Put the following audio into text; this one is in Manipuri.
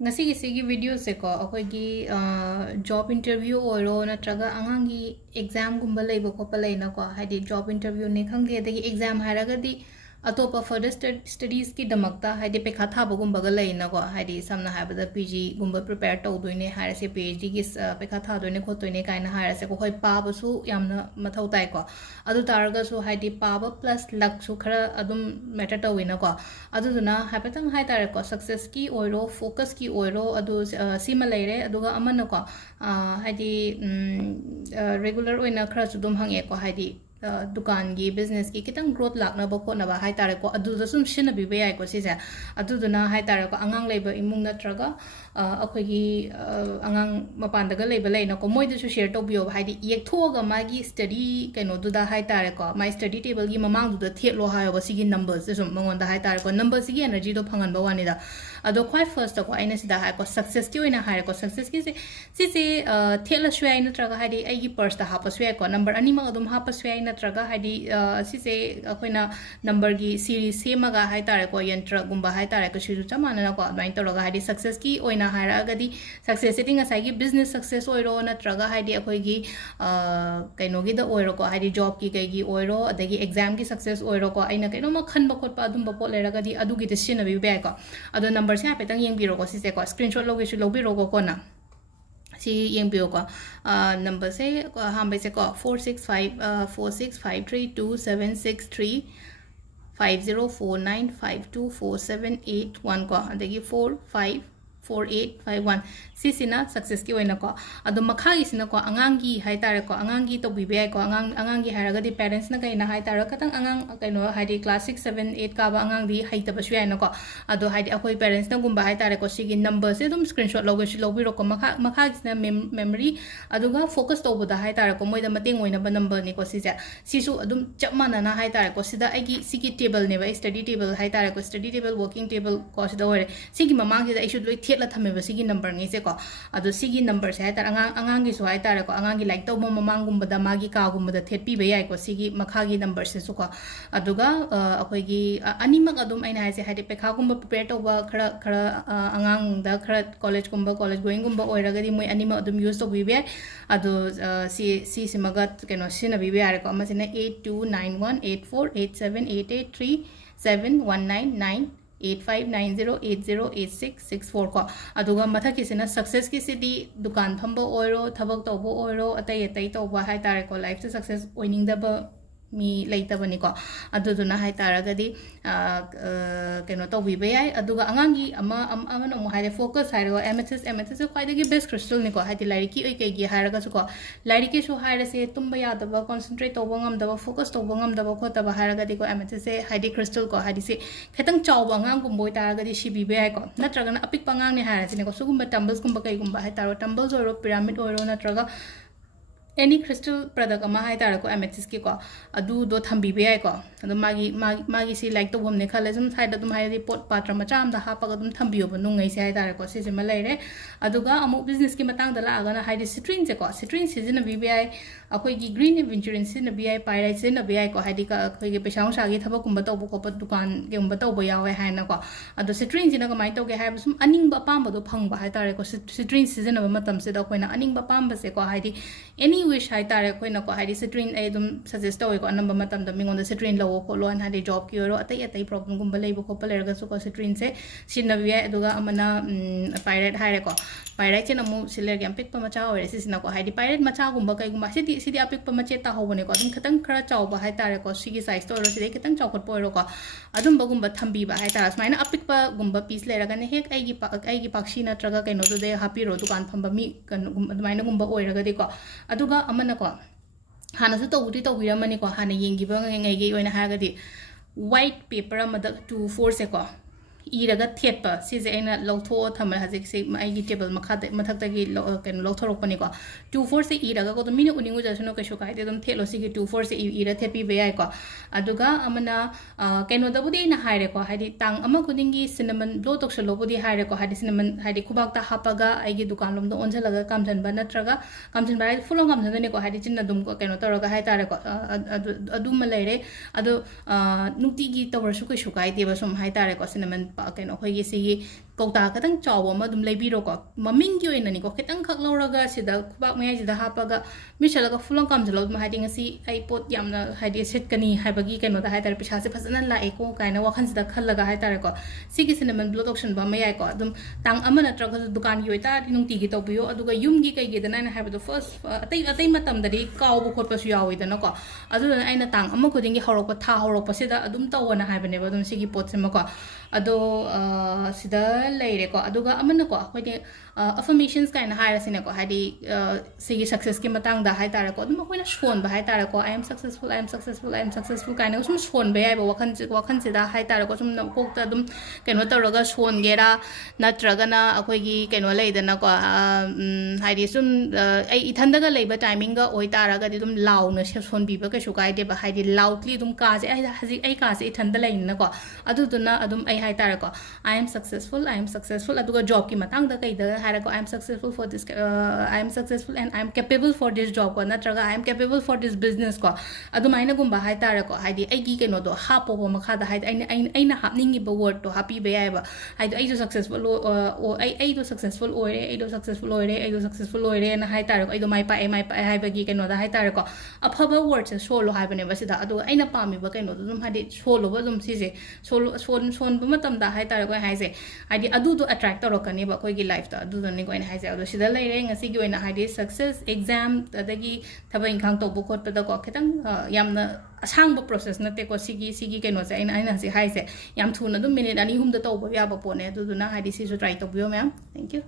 ngasi video se ko akoi gi job interview oiro natraga angangi exam gumba leibo ko palaina ko hadi job interview ne khangge dagi exam haraga di atopa further studies ki damakta hadi pekha tha bagum baga leina ko hadi samna habada pg gumba prepare to doine hare se phd ki pekha tha doine kho toine kaina hare se ko hoi pa basu yamna mathau tai ko adu targa su hadi pa ba plus luck su khara adum matter to wina ko adu duna hapatang hai tare ko success ki oiro focus ki oiro adu sima leire aduga amana ko hadi regular oina khara su dum hange ko hadi दुकान की बिजनेस की कितंग ग्रोथ लाना खोना है तारे को अदुम सिनबी याको सिसे अदुदुना है तारे को आंगांग लेब इमुंग नत्रगा अखोगी आंगांग मपानदग लेब लेनको मोइदसु शेयर तोबियो हाइदि येकथोगा मागी स्टडी कैनोदुदा है तारे को माई स्टडी टेबल की ममांगदुदा थेलो हायो सिगी नंबर्स सुम मंगोंदा है तारे को नंबर सिगी एनर्जी दो फंगन बवानिदा अदो क्वाइ फर्स्ट को आइना सिदा है को सक्सेस की ओइना है को सक्सेस की से थेला सुयाइ नत्रगा हाइदि आइगी पर्स दा हापस सुयाइ को नंबर अनिमा अदुम हापस सुयाइ नत्रगा हाइदि सिसे अखोइना नंबर की सीरीज सेमगा है तारे को यंत्र गुंबा है तारे को सिजु चमाना को अदमाइन तोरगा हाइदि सक्सेस की ओइना हारागदी सक्सेस सेटिंग असाइगी बिजनेस सक्सेस ओइरो नत्रगा हाइदि अखोइगी कैनोगी द ओइरो को हाइदि जॉब की कैगी ओइरो अदगी एग्जाम की सक्सेस ओइरो को आइना कैनो म खनबा खोटपा अदुम बपोट लेरगदी अदुगी द सिनबी बे को अदो नंबर से हापेतंग येंबिरो को सिसे को स्क्रीनशॉट लोगेसु लोबिरो को कोना सी येंबियो को नंबर से हांबे से को 465465327763 5049524781 को अदगी 454851 सिसिना सक्सेस की ओइना को अदो मखागी सिना को अंगांगी हाइ तारे को अंगांगी तो बिबे को अंगांगी हारगदी पेरेंट्स ना कइना हाइ तारे कतंग अंगांग कइनो हाइदि क्लास 6 7 8 का अंगांग दी हाइ तबसु याइना को अदो हाइदि अखोइ पेरेंट्स ना गुंबा हाइ तारे को सिगी नंबर से दुम स्क्रीनशॉट लोगेसु लोबिरो को मखागी सिना मेमोरी अदुगा फोकस तोबदा हाइ तारे को मोइदा मतेंग ओइना ब नंबर नि को सिजा सिसु अदुम चप मानना हाइ तारे को सिदा आइगी सिगी टेबल ने बा स्टडी टेबल हाइ तारे को स्टडी टेबल वर्किंग टेबल को सिदा ओरे सिगी ममांग सिदा आइसु लोइ थेटला थमेबा सिगी नंबर नि से को अदो सिगी नंबर से हाइतार अंगांगी सो हाइतार को अंगांगी लाइक तो ममांगुंबदा मागी कागुंबदा थेटपी बे याइ को सिगी मखागी नंबर से सुको अदुगा अखोइगी अनिमक अदुम आइना हाइसे हाइदि पेखागुंबा प्रिपेयर तोबा खरा खरा अंगांगदा खरा कॉलेज गोइंग गुंबा ओइरगदी मोइ अनिमक अदुम यूज तो बिबे अदो सी सिमगा केनो सिना बिबे यारे को अमसिना 82918487883719 8590808664 को अदुगा मथकिसिना सक्सेस की सिदी दुकान फंबो ओइरो थबक तोबो ओइरो अतै अतै तोबा हाइ तारे को लाइफ से सक्सेस ओइनिंगदब मी लेतबनी को अदुदुना हाइ तारगदी केनो तोबिबे याइ अदुगा अंगांगी अमनो मो हाइदे फोकस हाइरो एमएचएस क्वाइदगी बेस्ट क्रिस्टल निको हाइदि लाइरिकी ओइ केगी हारगा सुको लाइरिकी सु हाइरसे तुम्बा यादबा कंसंट्रेट तोबो ngamdaba फोकस तोबो ngamdaba खोतबा हारगदी को एमएचएस से हाइदि क्रिस्टल को हाइदि से खतंग चावबा अंगांग गुंबोय तारगदी सिबिबे याइ को नत्रगना अपिक पंगांग ने हारसे निको सुगुंबा टम्बल्स गुंबा कई गुंबा हाइ तारो टम्बल्स ओरो पिरामिड ओरो नत्रगा एनी क्रिस्टल प्रोडक्ट अमा हाइ तारे को एमेथिस की को अदु दो थंबीबे याइ को अदु मागी सी लाइक तो हमने खले सम साइड तुम हाइदि पोट पात्र मचा आम दा हापगा तुम थंबियो ब नुंगै से हाइ तारे को सिजे म लेरे अदुगा अमु बिजनेस की मतंग दा लागना हाइदि सिट्रिन से को सिट्रिन सिजन बीबे याइ अखोइ की ग्रीन एडवेंचरेंस सिन बी याइ पाइराइट सिन बी याइ को हाइदि का अखोइ के पैसा सागी थबक कुंबा तोबो को दुकान के कुंबा तोबो यावे हाइना को अदु सिट्रिन सिन कमाइ तोगे हाइ सुम अनिंग बा पाम बदो फंगबा हाइ तारे को सिट्रिन सिजन ब मतम से द कोइना अनिंग बा पाम बसे को हाइदि एनी विश हाइ तारे कोइना को हाइदि सिट्रिन ए दुम सजेस्ट तोय को अनंबा मतम द मिंगोन द सिट्रिन लो को लो हाइदि जॉब की ओरो अतै अतै प्रॉब्लम गुंबा लेबो को पलेरगा सु को सिट्रिन से सिनबी याइ अदुगा अमना पाइरेट हाइरे को पाइरेट से नमु सिलेर गेम पिक प मचा ओरे सिना को हाइदि पाइरेट मचा गुंबा कई गुंबा सिदि अपिक प मचे ता होबने को अदुम खतंग खरा चावबा हाइ तारे को सिगी साइज तो ओरो सिदि खतंग चावखत पोरो को अदुम बगुंबा थंबीबा हाइ तारा स्माइना अपिक प गुंबा पीस लेरगा ने हेक आइगी पाक्षी नत्रगा कैनो दुदे हापिरो दुकान फंबा मी अदुमाइना गुंबा ओइरगा दे को अदुगा अमना को हानासु तौबुदि तौबिरमनी को हाना येंगिबा ngैगे ओइना हागदि व्हाइट पेपर अमदा 2 4 से को इरगा थेटपा सिजे एना लौथो थम हजिक से आइगी टेबल मखाते मथक्तगी कैन लौथोरकपनी को 2 4 से इरगा को मिने उनिंगु जसनो कैसो काइते दम थेलो सिगी 2 4 से इरा थेपी बेयाय को अदुगा अमना कैनो दबुदि ना हाइरे को हाइदि तांग अमा खुदिंगी सिनेमन ब्लो तोक्स लोबुदि हाइरे को हाइदि सिनेमन हाइदि खुबाकता हापगा आइगी दुकान लोमदो ओनजलगा कामजनबा नत्रगा कामजनबा फुलों कामजनने को हाइदि चिन्ना दुम को कैनो तोरगा हाइ तारे को अदुम लेरे अदु नुक्तिगी तवरसु कैसो काइते बसुम हाइ तारे को सिनेमन कैनो होइगे सिगी ꯀꯧꯇꯥ ꯈꯤꯇꯪ ꯆꯥꯎꯕ ꯑꯃ ꯑꯗꯨꯝ ꯂꯩꯕꯤꯔꯣꯀꯣ ꯃꯃꯤꯡꯒꯤ ꯑꯣꯏꯅꯅꯤꯀꯣ ꯈꯤꯇꯪꯈꯛ ꯂꯧꯔꯒ ꯁꯤꯗ ꯈꯨꯕꯥꯛ ꯃꯌꯥꯏꯁꯤꯗ ꯍꯥꯞꯄꯒ ꯃꯤꯠꯁꯜꯂꯒ ꯐꯨꯜ ꯀꯥꯝꯁꯤꯜꯂꯣ ꯑꯗꯨꯝ ꯍꯥꯏꯗꯤ ꯉꯁꯤ ꯑꯩ ꯄꯣꯠ ꯌꯥꯝꯅ ꯍꯥꯏꯗꯤ ꯁꯤꯠꯀꯅꯤ ꯍꯥꯏꯕꯒꯤ ꯀꯩꯅꯣꯗ ꯍꯥꯏꯇꯥꯔꯦ ꯄꯩꯁꯥꯁꯦ ꯐꯖꯅ ꯂꯥꯛꯑꯦꯀꯣ ꯀꯥꯏꯅ ꯋꯥꯈꯜꯁꯤꯗ ꯈꯜꯂꯒ ꯍꯥꯏꯇꯥꯔꯦꯀꯣ ꯁꯤꯒꯤ ꯁꯤꯅꯃꯟ ꯕ꯭ꯂꯣ ꯇꯧꯁꯟꯕ ꯑꯃ ꯌꯥꯏꯀꯣ ꯑꯗꯨꯝ ꯇꯥꯡ ꯑꯃ ꯅꯠꯇ꯭ꯔꯒꯁꯨ ꯗꯨꯀꯥꯟꯒꯤ ꯑꯣꯏꯇꯥꯔꯗꯤ ꯅꯨꯡꯇꯤꯒꯤ ꯇꯧꯕꯤꯌꯣ ꯑꯗꯨꯒ ꯌꯨꯝꯒꯤ ꯀꯩꯒꯤꯗꯅ ꯑꯩꯅ ꯍꯥꯏꯕꯗꯣ ꯐꯥꯔꯁ ꯑꯇꯩ ꯃꯇꯝꯗꯗꯤ ꯀꯥꯎꯕ ꯈꯣꯠꯄꯁꯨ ꯌꯥꯎꯋꯤꯗꯅꯀꯣ ꯑꯗꯨꯗꯨꯅ ꯑꯩꯅ ꯇꯥꯡ ꯑꯃ ꯈꯨꯗꯤꯡꯒꯤ ꯍꯧꯔꯛꯄ ꯊꯥ ꯍꯧꯔꯛꯄꯁꯤꯗ ꯑꯗꯨꯝ ꯇꯧꯋꯅ ꯍꯥꯏꯕꯅꯦꯕ ꯑꯗꯨꯝ ꯁꯤꯒꯤ ꯄꯣꯠꯁꯤꯃꯀꯣ ꯑꯗꯣ ꯁꯤꯗ ꯂꯩꯔꯦꯀꯣ ꯑꯗꯨꯒ ꯑꯃꯅꯀꯣ ꯑꯩꯈꯣꯏꯗꯤ affirmations ꯀꯥꯏꯅ ꯍꯥꯏꯔꯁꯤꯅꯦꯀꯣ ꯍꯥꯏꯗꯤ ꯁꯤꯒꯤ ꯁꯛꯁꯦꯁꯀꯤ ꯃꯇꯥꯡꯗ ꯍꯥꯏꯇꯥꯔꯦꯀꯣ ꯑꯗꯨꯝ ꯑꯩꯈꯣꯏꯅ ꯁꯣꯟꯕ ꯍꯥꯏꯇꯥꯔꯦꯀꯣ I am successful I am successful I am successful ꯀꯥꯏꯅ ꯁꯨꯝ ꯁꯣꯟꯕ ꯌꯥꯏꯕ ꯋꯥꯈꯜꯁꯤꯗ ꯍꯥꯏꯇꯥꯔꯦꯀꯣ ꯁꯨꯝ ꯀꯣꯛꯇ ꯑꯗꯨꯝ ꯀꯩꯅꯣ ꯇꯧꯔꯒ ꯁꯣꯟꯒꯦꯔꯥ ꯅꯠꯇ꯭ꯔꯒꯅ ꯑꯩꯈꯣꯏꯒꯤ ꯀꯩꯅꯣ ꯂꯩꯗꯅꯀꯣ ꯍꯥꯏꯗꯤ ꯁꯨꯝ ꯑꯩ ꯏꯊꯟꯗꯒ ꯂꯩꯕ ꯇꯥꯏꯃꯤꯡꯒ ꯑꯣꯏꯇꯥꯔꯒꯗꯤ ꯑꯗꯨꯝ ꯂꯥꯎꯅ ꯁꯣꯟꯕꯤꯕ ꯀꯩꯁꯨ ꯀꯥꯏꯗꯦꯕ ꯍꯥꯏꯗꯤ ꯂꯥꯎꯗꯂꯤ ꯑꯗꯨꯝ ꯀꯥꯁꯦ ꯍꯧꯖꯤꯛ ꯑꯩ ꯀꯥꯁꯦ ꯏꯊꯟꯗ ꯂꯩꯅꯤꯅꯀꯣ ꯑꯗꯨꯗꯨꯅ ꯑꯗꯨꯝ ꯑꯩ ꯍꯥꯏꯇꯥꯔꯦꯀꯣ I am successful ꯑꯗꯨꯒ ꯖꯣꯕꯀꯤ ꯃꯇꯥꯡꯗ ꯀꯩꯗ ꯍꯥꯏꯔꯀꯣ I am successful for this I am successful and I am capable for this job ꯀꯣ ꯅꯠꯇ꯭ꯔꯒ I am capable for this business ꯀꯣ ꯑꯗꯨꯃꯥꯏꯅꯒꯨꯝꯕ ꯍꯥꯏꯇꯥꯔꯦꯀꯣ ꯍꯥꯏꯗꯤ ꯑꯩꯒꯤ ꯀꯩꯅꯣꯗꯣ ꯍꯥꯞꯄꯣꯕ ꯃꯈꯥꯗ ꯍꯥꯏꯗꯤ ꯑꯩꯅ ꯍꯥꯞꯅꯤꯡꯉꯤꯕ ꯋꯥꯔꯗꯇꯣ ꯍꯥꯞꯄꯤꯕ ꯌꯥꯏꯕ ꯍꯥꯏꯗꯤ ꯑꯩꯁꯨ successful ꯑꯩꯗꯣ successful ꯑꯣꯏꯔꯦ ꯑꯩꯗꯣ successful ꯑꯣꯏꯔꯦ ꯑꯩꯗꯣ successful ꯑꯣꯏꯔꯦꯅ ꯍꯥꯏꯇꯥꯔꯦꯀꯣ ꯑꯩꯗꯣ ꯃꯥꯏ ꯄꯥꯛꯑꯦ ꯍꯥꯏꯕꯒꯤ ꯀꯩꯅꯣꯗ ꯍꯥꯏꯇꯥꯔꯦꯀꯣ ꯑꯐꯕ ꯋꯥꯔꯗꯁꯦ ꯁꯣꯜꯂꯣ ꯍꯥꯏꯕꯅꯦꯕ ꯁꯤꯗ ꯑꯗꯨꯒ ꯑꯩꯅ ꯄꯥꯝꯃꯤꯕ ꯀꯩꯅꯣꯗꯣ ꯑꯗꯨꯝ ꯍꯥꯏꯗꯤ ꯁꯣꯜꯂꯣꯕ ꯑꯗꯨꯝ ꯁꯤꯁꯦ ꯁꯣꯟꯕ ꯃꯇꯝꯗ ꯍꯥꯏꯇꯥꯔꯦꯀꯣ ꯑꯩ ꯍꯥꯏꯁꯦ ꯍꯥꯏꯗꯤ ꯑꯗꯨꯗꯣ ꯑꯦꯇ꯭ꯔꯦꯛ ꯇꯧꯔꯛꯀꯅꯦꯕ ꯑꯩꯈꯣꯏꯒꯤ ꯂꯥꯏꯐꯇ ꯑꯗꯨꯗꯅꯤꯀꯣ ꯑꯩꯅ ꯍꯥꯏꯁꯦ ꯑꯗꯣ ꯁꯤꯗ ꯂꯩꯔꯦ ꯉꯁꯤꯒꯤ ꯑꯣꯏꯅ ꯍꯥꯏꯗꯤ ꯁꯛꯁꯦꯁ ꯑꯦꯛꯖꯥꯝ ꯑꯗꯒꯤ ꯊꯕꯛ ꯏꯪꯈꯥꯡ ꯇꯧꯕ ꯈꯣꯠꯄꯗꯀꯣ ꯈꯤꯇꯪ ꯌꯥꯝꯅ ꯑꯁꯥꯡꯕ ꯄ꯭ꯔꯣꯁꯦꯁ ꯅꯠꯇꯦꯀꯣ ꯁꯤꯒꯤ ꯀꯩꯅꯣꯁꯦ ꯑꯩꯅ ꯍꯧꯖꯤꯛ ꯍꯥꯏꯁꯦ ꯌꯥꯝ ꯊꯨꯅ ꯑꯗꯨꯝ ꯃꯤꯅꯤꯠ 2-3ꯗ ꯇꯧꯕ ꯌꯥꯕ ꯄꯣꯠꯅꯦ ꯑꯗꯨꯗꯨꯅ ꯍꯥꯏꯗꯤ ꯁꯤꯁꯨ ꯇ꯭ꯔꯥꯏ ꯇꯧꯕꯤꯌꯣ ꯃꯌꯥꯝ ꯊꯦꯡꯛ ꯌꯨ